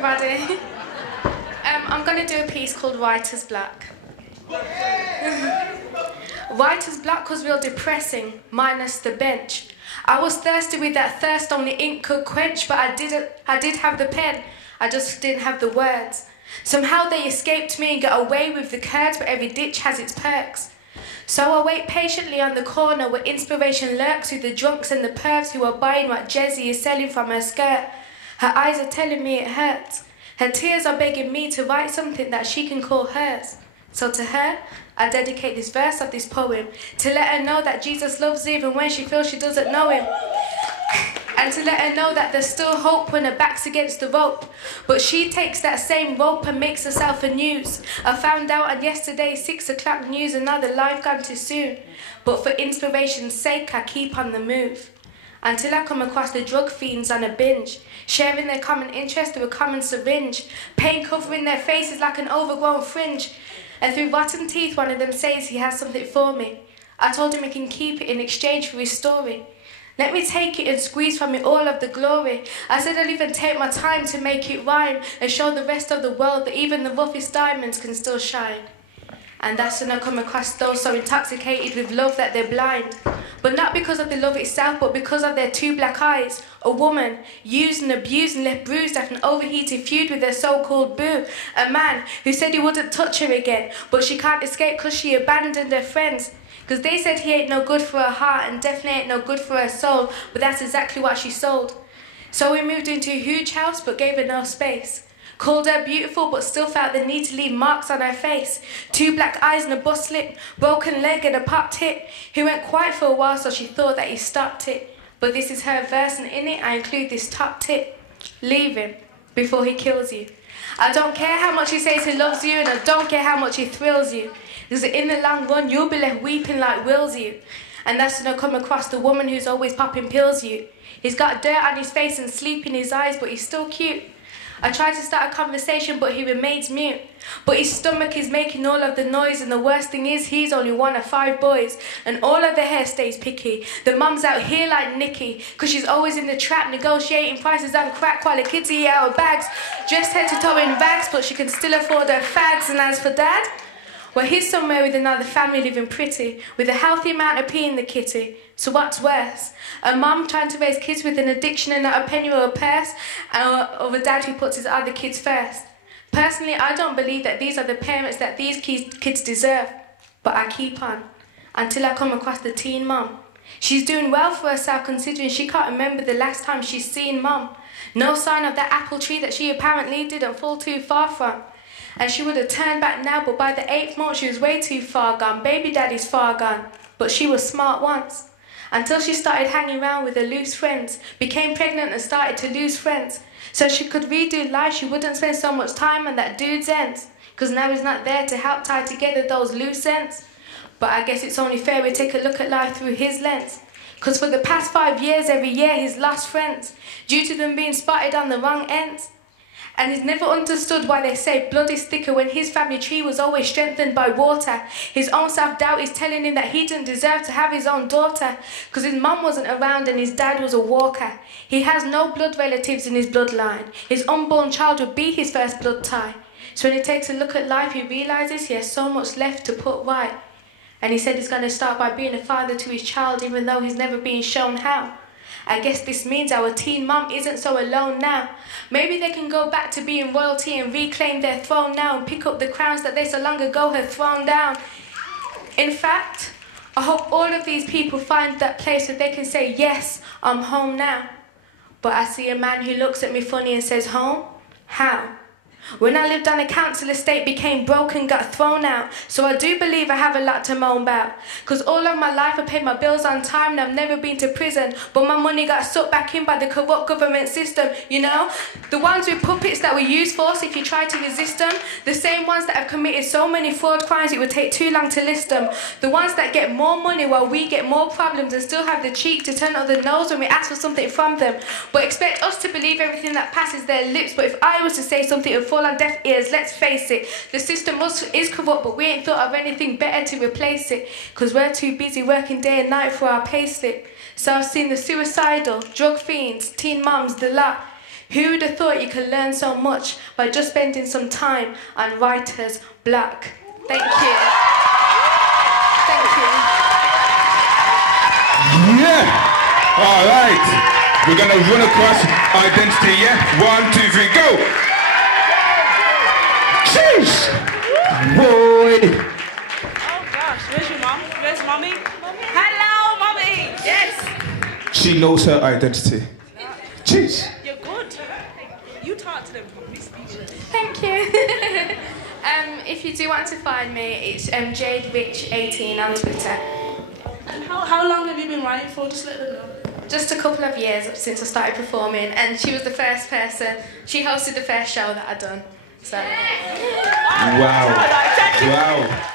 everybody. I'm going to do a piece called White as Black. White as black was real depressing, minus the bench. I was thirsty with that thirst only ink could quench, but I did have the pen, I just didn't have the words. Somehow they escaped me and got away with the curds, but every ditch has its perks. So I wait patiently on the corner where inspiration lurks with the drunks and the pervs who are buying what Jesse is selling from her skirt. Her eyes are telling me it hurts. Her tears are begging me to write something that she can call hers. So to her, I dedicate this verse of this poem to let her know that Jesus loves her even when she feels she doesn't know him. And to let her know that there's still hope when her back's against the rope. But she takes that same rope and makes herself a news. I found out on yesterday's 6 o'clock news another life gone too soon. But for inspiration's sake, I keep on the move. Until I come across the drug fiends on a binge, sharing their common interest through a common syringe, pain covering their faces like an overgrown fringe. And through rotten teeth, one of them says he has something for me. I told him he can keep it in exchange for his story. Let me take it and squeeze from it all of the glory. I said I'll even take my time to make it rhyme and show the rest of the world that even the roughest diamonds can still shine. And that's when I come across those so intoxicated with love that they're blind. But not because of the love itself, but because of their two black eyes. A woman, used and abused and left bruised after an overheated feud with her so-called boo. A man who said he wouldn't touch her again, but she can't escape because she abandoned her friends. Because they said he ain't no good for her heart and definitely ain't no good for her soul, but that's exactly what she sold. So we moved into a huge house but gave her no space. Called her beautiful but still felt the need to leave marks on her face. 2 black eyes and a bust lip, broken leg and a popped hip. He went quiet for a while so she thought that he stopped it. But this is her verse and in it I include this top tip. Leave him before he kills you. I don't care how much he says he loves you and I don't care how much he thrills you. Because in the long run you'll be left weeping like wills you. And that's when I come across the woman who's always popping pills you. He's got dirt on his face and sleep in his eyes but he's still cute. I tried to start a conversation but he remains mute. But his stomach is making all of the noise and the worst thing is he's only one of 5 boys. And all of the hair stays picky. The mum's out here like Nikki, cause she's always in the trap negotiating prices on crack while the kids eat out of bags. Dressed head to toe in rags but she can still afford her fags. And as for dad, well he's somewhere with another family living pretty, with a healthy amount of pee in the kitty. So what's worse? A mum trying to raise kids with an addiction and not a penny or a purse, or a dad who puts his other kids first. Personally, I don't believe that these are the parents that these kids deserve. But I keep on, until I come across the teen mum. She's doing well for herself considering she can't remember the last time she's seen mum. No sign of that apple tree that she apparently didn't fall too far from. And she would have turned back now, but by the 8th month she was way too far gone. Baby daddy's far gone. But she was smart once. Until she started hanging around with her loose friends, became pregnant and started to lose friends. So she could redo life, she wouldn't spend so much time on that dude's ends. Cause now he's not there to help tie together those loose ends. But I guess it's only fair we take a look at life through his lens. Cause for the past 5 years, every year he's lost friends, due to them being spotted on the wrong ends. And he's never understood why they say blood is thicker when his family tree was always strengthened by water. His own self-doubt is telling him that he didn't deserve to have his own daughter, because his mum wasn't around and his dad was a walker. He has no blood relatives in his bloodline. His unborn child would be his first blood tie. So when he takes a look at life, he realises he has so much left to put right. And he said he's going to start by being a father to his child, even though he's never been shown how. I guess this means our teen mum isn't so alone now. Maybe they can go back to being royalty and reclaim their throne now and pick up the crowns that they so long ago had thrown down. In fact, I hope all of these people find that place where they can say, yes, I'm home now. But I see a man who looks at me funny and says, home? How? When I lived on a council estate, became broke and got thrown out. So I do believe I have a lot to moan about. Cause all of my life I paid my bills on time and I've never been to prison. But my money got sucked back in by the corrupt government system, you know? The ones with puppets that we use force if you try to resist them. The same ones that have committed so many fraud crimes it would take too long to list them. The ones that get more money while we get more problems and still have the cheek to turn up the nose when we ask for something from them. But expect us to believe everything that passes their lips. But if I was to say something, it would fall on deaf ears. Let's face it, the system is corrupt, but we ain't thought of anything better to replace it, cause we're too busy working day and night for our payslip. So I've seen the suicidal, drug fiends, teen mums, the lot, Who would have thought you could learn so much by just spending some time on Writer's Block? Thank you. Thank you. Yeah! All right. We're going to run across identity, yeah? 1, 2, 3, go! Jeez! Boy! Oh gosh, where's your mom? Where's mommy? Hello, mommy! Yes! She knows her identity. Jeez! You're good. You talk to them from this speech. Thank you. If you do want to find me, it's Jade 18 on Twitter. And how long have you been writing for? Just let them know. Just a couple of years since I started performing, and she was the first person. She hosted the first show that I'd done. So. Wow. Wow.